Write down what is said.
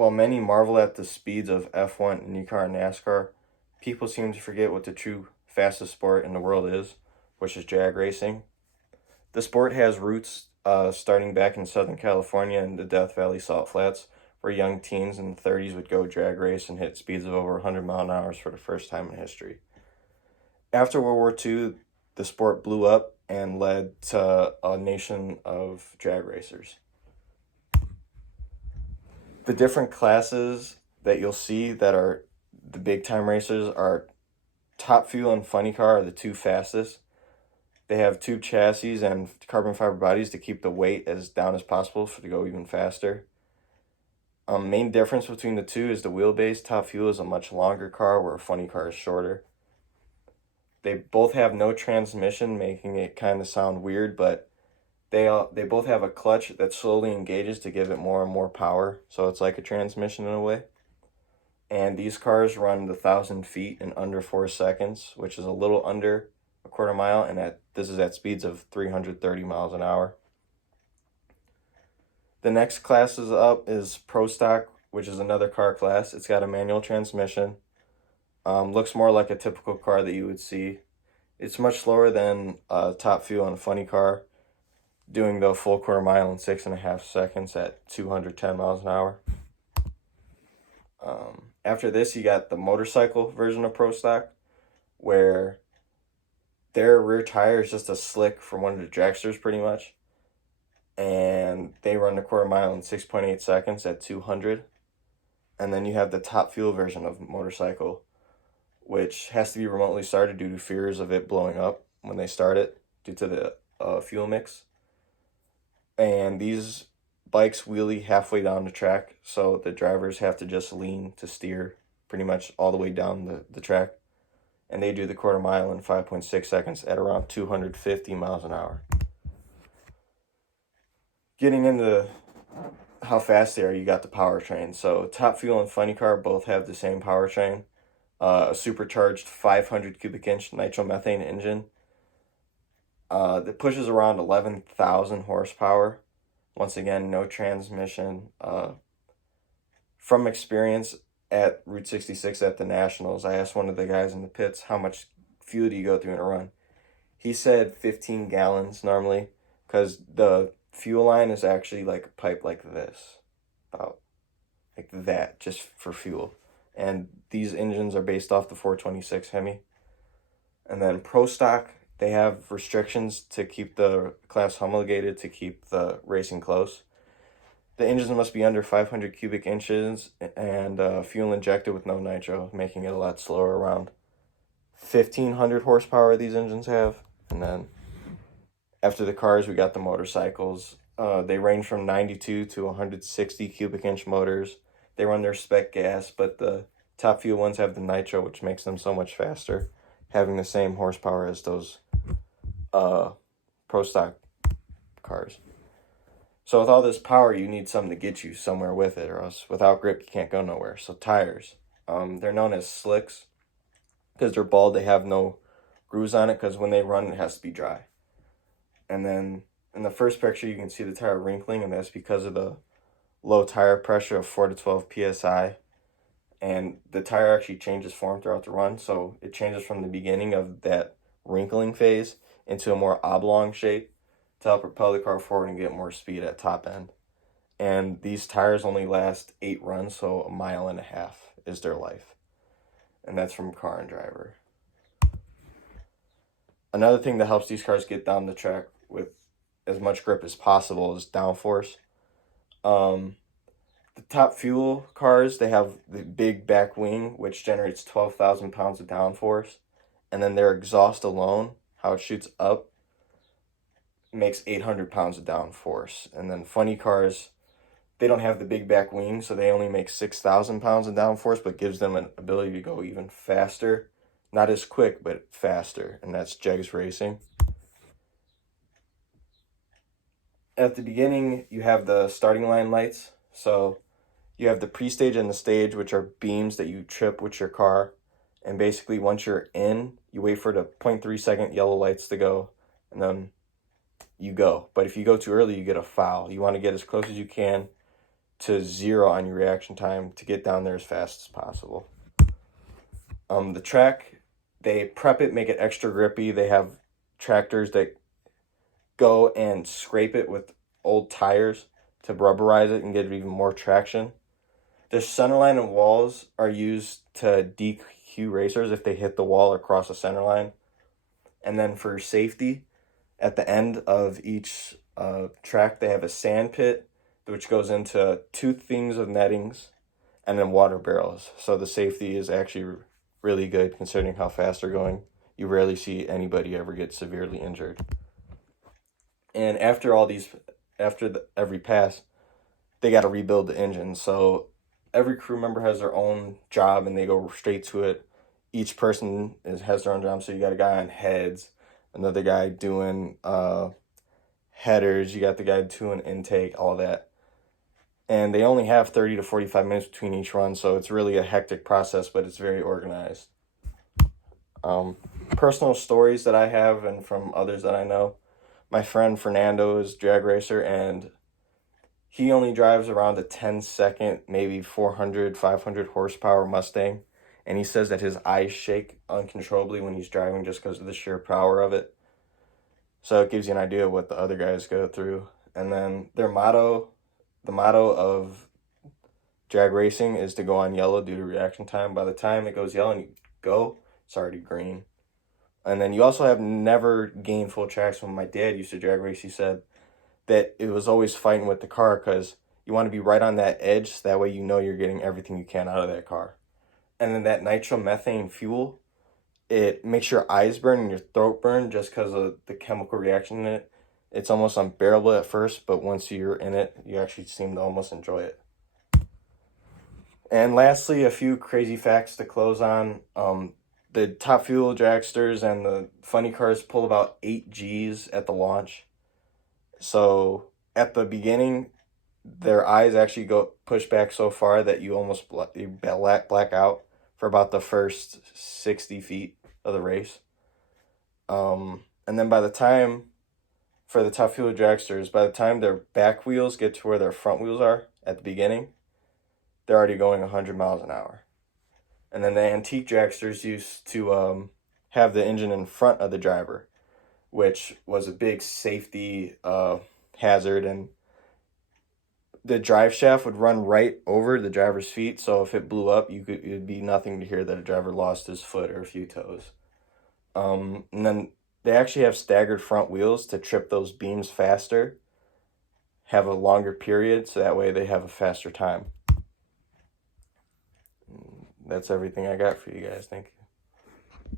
While many marvel at the speeds of F1, IndyCar, and NASCAR, people seem to forget what the true fastest sport in the world is, which is drag racing. The sport has roots starting back in Southern California in the Death Valley Salt Flats, where young teens in the 30s would go drag race and hit speeds of over 100 mile an hour for the first time in history. After World War II, the sport blew up and led to a nation of drag racers. The different classes that you'll see that are the big time racers are Top Fuel and Funny Car are the two fastest. They have tube chassis and carbon fiber bodies to keep the weight as down as possible to go even faster. Main difference between the two is the wheelbase. Top Fuel is a much longer car, where a Funny Car is shorter. They both have no transmission, making it kind of sound weird, but they both have a clutch that slowly engages to give it more and more power, so it's like a transmission in a way. And these cars run the 1,000 feet in under 4 seconds, which is a little under a quarter mile, and this is at speeds of 330 miles an hour. The next class is Pro Stock, which is another car class. It's got a manual transmission. Looks more like a typical car that you would see. It's much slower than Top Fuel and a Funny Car, doing the full quarter mile in 6.5 seconds at 210 miles an hour. After this, you got the motorcycle version of Pro Stock, where their rear tire is just a slick from one of the dragsters, pretty much. And they run the quarter mile in 6.8 seconds at 200. And then you have the Top Fuel version of motorcycle, which has to be remotely started due to fears of it blowing up when they start it due to the fuel mix. And these bikes wheelie halfway down the track, so the drivers have to just lean to steer pretty much all the way down the track. And they do the quarter mile in 5.6 seconds at around 250 miles an hour. Getting into how fast they are, you got the powertrain. So Top Fuel and Funny Car both have the same powertrain, a supercharged 500 cubic inch nitromethane engine that pushes around 11,000 horsepower. Once again, no transmission. From experience at Route 66 at the Nationals, I asked one of the guys in the pits, how much fuel do you go through in a run? He said 15 gallons normally, because the fuel line is actually like a pipe like this, about like that, just for fuel. And these engines are based off the 426 Hemi. And then Pro Stock, they have restrictions to keep the class homologated, to keep the racing close. The engines must be under 500 cubic inches and fuel injected with no nitro, making it a lot slower. Around 1,500 horsepower these engines have. And then after the cars, we got the motorcycles. They range from 92 to 160 cubic inch motors. They run their spec gas, but the Top Fuel ones have the nitro, which makes them so much faster, having the same horsepower as those Pro Stock cars. So with all this power, you need something to get you somewhere with it, or else without grip, you can't go nowhere. So tires. They're known as slicks because they're bald. They have no grooves on it because when they run, it has to be dry. And then in the first picture, you can see the tire wrinkling, and that's because of the low tire pressure of 4 to 12 psi. And the tire actually changes form throughout the run, so it changes from the beginning of that wrinkling phase into a more oblong shape to help propel the car forward and get more speed at top end. And these tires only last 8 runs, so 1.5 miles is their life. And that's from Car and Driver. Another thing that helps these cars get down the track with as much grip as possible is downforce. The Top Fuel cars, they have the big back wing, which generates 12,000 pounds of downforce. And then their exhaust alone, how it shoots up, makes 800 pounds of downforce. And then Funny Cars, they don't have the big back wing, so they only make 6,000 pounds of downforce, but gives them an ability to go even faster. Not as quick, but faster. And that's Jegs Racing. At the beginning, you have the starting line lights. So you have the pre-stage and the stage, which are beams that you trip with your car. And basically, once you're in, you wait for the 0.3 second yellow lights to go, and then you go. But if you go too early, you get a foul. You want to get as close as you can to 0 on your reaction time to get down there as fast as possible. The track, they prep it, make it extra grippy. They have tractors that go and scrape it with old tires to rubberize it and get even more traction. The centerline and walls are used to DQ racers if they hit the wall or cross the center line. And then for safety, at the end of each track, they have a sand pit, which goes into 2 things of nettings, and then water barrels. So the safety is actually really good considering how fast they're going. You rarely see anybody ever get severely injured. And after every pass, they got to rebuild the engine. So every crew member has their own job and they go straight to it. Each person has their own job. So you got a guy on heads, another guy doing headers, you got the guy doing intake, all that. And they only have 30 to 45 minutes between each run, so it's really a hectic process, but it's very organized. Personal stories that I have and from others that I know. My friend Fernando is a drag racer, and he only drives around a 10-second, maybe 400, 500 horsepower Mustang. And he says that his eyes shake uncontrollably when he's driving just because of the sheer power of it. So it gives you an idea of what the other guys go through. And then the motto of drag racing is to go on yellow due to reaction time. By the time it goes yellow and you go, it's already green. And then you also have never gained full traction. When my dad used to drag race, he said that it was always fighting with the car because you want to be right on that edge, so that way you know you're getting everything you can out of that car. And then that nitromethane fuel, it makes your eyes burn and your throat burn just because of the chemical reaction in it. It's almost unbearable at first, but once you're in it, you actually seem to almost enjoy it. And lastly, a few crazy facts to close on. The Top Fuel dragsters and the funny cars pull about 8 Gs at the launch. So at the beginning, their eyes actually go push back so far that you almost black out for about the first 60 feet of the race. And then for the Top Fuel dragsters, by the time their back wheels get to where their front wheels are at the beginning, they're already going 100 miles an hour. And then the antique dragsters used to have the engine in front of the driver, which was a big safety hazard, and the drive shaft would run right over the driver's feet, so if it blew up, it'd be nothing to hear that a driver lost his foot or a few toes. And then they actually have staggered front wheels to trip those beams faster, have a longer period, so that way they have a faster time. That's everything I got for you guys. Thank you.